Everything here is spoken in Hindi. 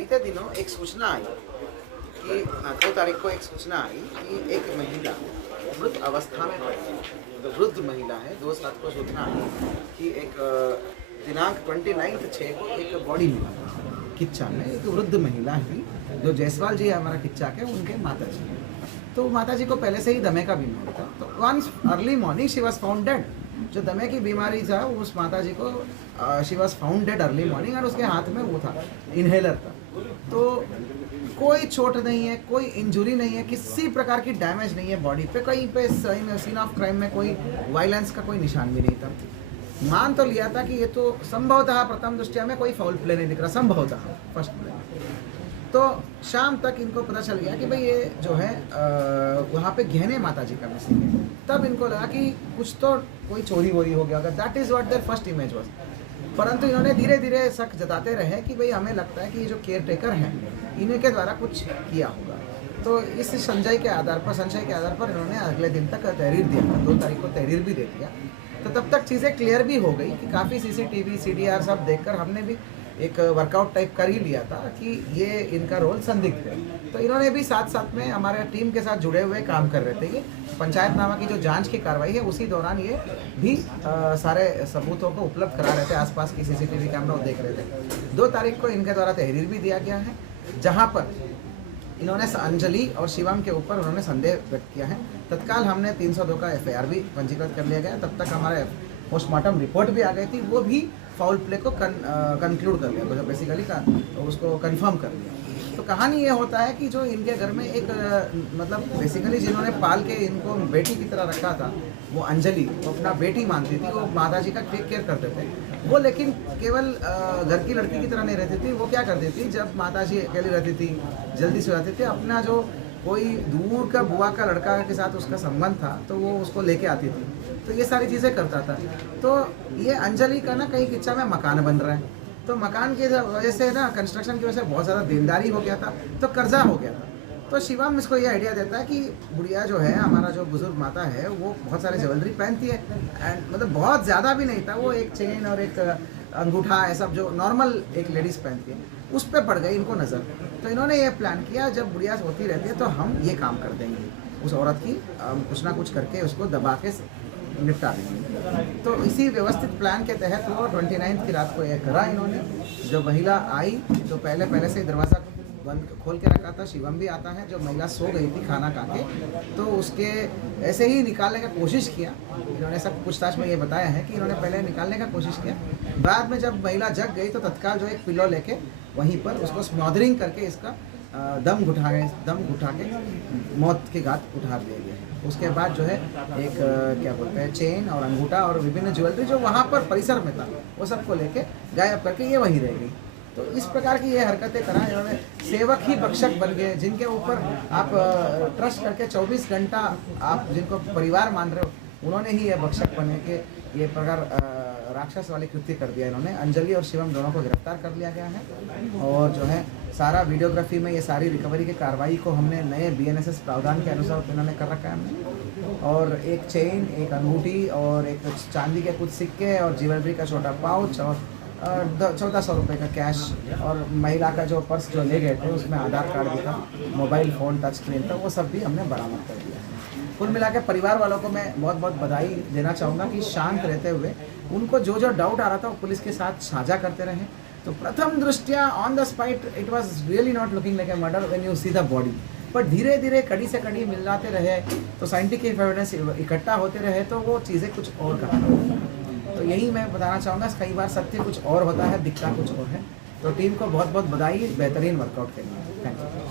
बीते दिनों एक सूचना आई कि 2 तारीख को एक सूचना आई कि एक महिला मृत अवस्था में पड़ी, तो वृद्ध महिला है। 2/7 को सूचना आई कि एक दिनांक 29/6 को एक बॉडी मिला किच्चा में। एक वृद्ध महिला थी जो जायसवाल जी हमारा किच्चा के उनके माता जी। तो माता जी को पहले से ही दमे का बीमारी था, तो once early morning she was found dead. जो दमे की बीमारी था उस माता जी को she was found dead early morning, और उसके हाथ में वो था इन्हेलर था। तो कोई चोट नहीं है, कोई इंजुरी नहीं है, किसी प्रकार की डैमेज नहीं है बॉडी पे, कहीं पे सीन ऑफ क्राइम में कोई वायलेंस का कोई निशान भी नहीं था। मान तो लिया था कि ये तो संभवतः प्रथम दृष्टिया में कोई फाउल प्ले नहीं दिख रहा, संभवतः फर्स्ट प्ले। तो शाम तक इनको पता चल गया कि भाई ये जो है वहाँ पे गहने माता जी का मिसिंग है। तब इनको लगा कि कुछ तो कोई चोरी वोरी हो गया होगा। That is what their first image was. परंतु इन्होंने धीरे धीरे शक जताते रहे कि भाई हमें लगता है कि ये जो केयर टेकर हैं इन्हीं के द्वारा कुछ किया होगा। तो इस संशय के आधार पर इन्होंने अगले दिन तक तहरीर दिया था। 2 तारीख को तहरीर भी दे दिया। तो तब तक चीज़ें क्लियर भी हो गई कि काफ़ी CCTV CDR सब देखकर हमने भी एक वर्कआउट टाइप कर ही लिया था कि ये इनका रोल संदिग्ध है। तो इन्होंने भी साथ साथ में हमारे टीम के साथ जुड़े हुए काम कर रहे थे। ये पंचायतनामा की जो जांच की कार्रवाई है उसी दौरान ये भी सारे सबूतों को उपलब्ध करा रहे थे। आसपास की CCTV कैमरा देख रहे थे। 2 तारीख को इनके द्वारा तहरीर भी दिया गया है, जहाँ पर इन्होंने अंजलि और शिवम के ऊपर उन्होंने संदेह व्यक्त किया है। तत्काल हमने 302 का FIR भी पंजीकृत कर लिया गया। तब तक हमारा पोस्टमार्टम रिपोर्ट भी आ गई थी, वो भी फाउल प्ले को कंक्लूड कर लिया, बेसिकली उसको कंफर्म कर लिया। तो कहानी ये होता है कि जो इनके घर में एक मतलब बेसिकली जिन्होंने पाल के इनको बेटी की तरह रखा था, वो अंजलि, वो अपना बेटी मानती थी, वो माता जी का टेक केयर करते थे वो। लेकिन केवल घर की लड़की की तरह नहीं रहती थी। वो क्या करती थी, जब माता जी अकेली रहती थी, जल्दी से जाती थी, अपना जो कोई दूर का बुआ का लड़का के साथ उसका संबंध था तो वो उसको लेके आती थी। तो ये सारी चीज़ें करता था। तो ये अंजलि का ना कहीं किच्चा में मकान बन रहा है, तो मकान की वजह से ना कंस्ट्रक्शन की वजह से बहुत ज़्यादा देनदारी हो गया था, तो कर्जा हो गया था। तो शिवम इसको ये आइडिया देता है कि बुढ़िया जो है, हमारा जो बुजुर्ग माता है, वो बहुत सारे ज्वेलरी पहनती है, एंड मतलब बहुत ज़्यादा भी नहीं था, वो एक चेन और एक अंगूठा ऐसा जो नॉर्मल एक लेडीज़ पहनती है, उस पर पड़ गई इनको नज़र। तो इन्होंने ये प्लान किया, जब बुढ़िया होती रहती है तो हम ये काम कर देंगे, उस औरत की कुछ ना कुछ करके उसको दबा के निपटा देंगे। तो इसी व्यवस्थित प्लान के तहत वो 29 की रात को यह करा इन्होंने। जब महिला आई तो पहले से दरवाज़ा बंद खोल के रखा था। शिवम भी आता है। जो महिला सो गई थी खाना खा के, तो उसके ऐसे ही निकालने का कोशिश किया। इन्होंने सब पूछताछ में ये बताया है कि इन्होंने पहले निकालने का कोशिश किया, बाद में जब महिला जग गई तो तत्काल जो एक पिलो लेके वहीं पर उसको स्मॉदरिंग करके इसका दम घुटा के मौत के घाट उठा दिया गया। उसके बाद जो है एक क्या बोलते हैं, चेन और अंगूठा और विभिन्न ज्वेलरी जो वहाँ पर परिसर में था, वो सबको लेके गायब करके ये वहीं रह गई। तो इस प्रकार की ये हरकतें करा इन्होंने। सेवक ही भक्षक बन गए, जिनके ऊपर आप ट्रस्ट करके 24 घंटा आप जिनको परिवार मान रहे हो, उन्होंने ही ये भक्षक बने के ये प्रकार राक्षस वाले कृत्य कर दिया इन्होंने। अंजलि और शिवम दोनों को गिरफ्तार कर लिया गया है, और जो है सारा वीडियोग्राफी में ये सारी रिकवरी की कार्रवाई को हमने नए BNSS प्रावधान के अनुसार इन्होंने कर रखा है हमने। और एक चेन, एक अंगूठी और एक चांदी के कुछ सिक्के और ज्वेलरी का छोटा पाउच और 1400 रुपये का कैश, और महिला का जो पर्स जो ले गए थे उसमें आधार कार्ड भी था, मोबाइल फ़ोन टच स्क्रीन था, वो सब भी हमने बरामद कर दिया है। कुल मिला के परिवार वालों को मैं बहुत बहुत बधाई देना चाहूँगा कि शांत रहते हुए उनको जो जो डाउट आ रहा था वो पुलिस के साथ साझा करते रहे। तो प्रथम दृष्टिया on the spot it was really not looking like a murder when you see the body, but धीरे धीरे कड़ी से कड़ी मिलाते रहे तो साइंटिफिक एविडेंस इकट्ठा होते रहे तो वो चीज़ें कुछ और करना। तो यही मैं बताना चाहूँगा, कई बार सत्य कुछ और होता है, दिखता कुछ और है। तो टीम को बहुत बहुत बधाई बेहतरीन वर्कआउट के लिए। Thank you.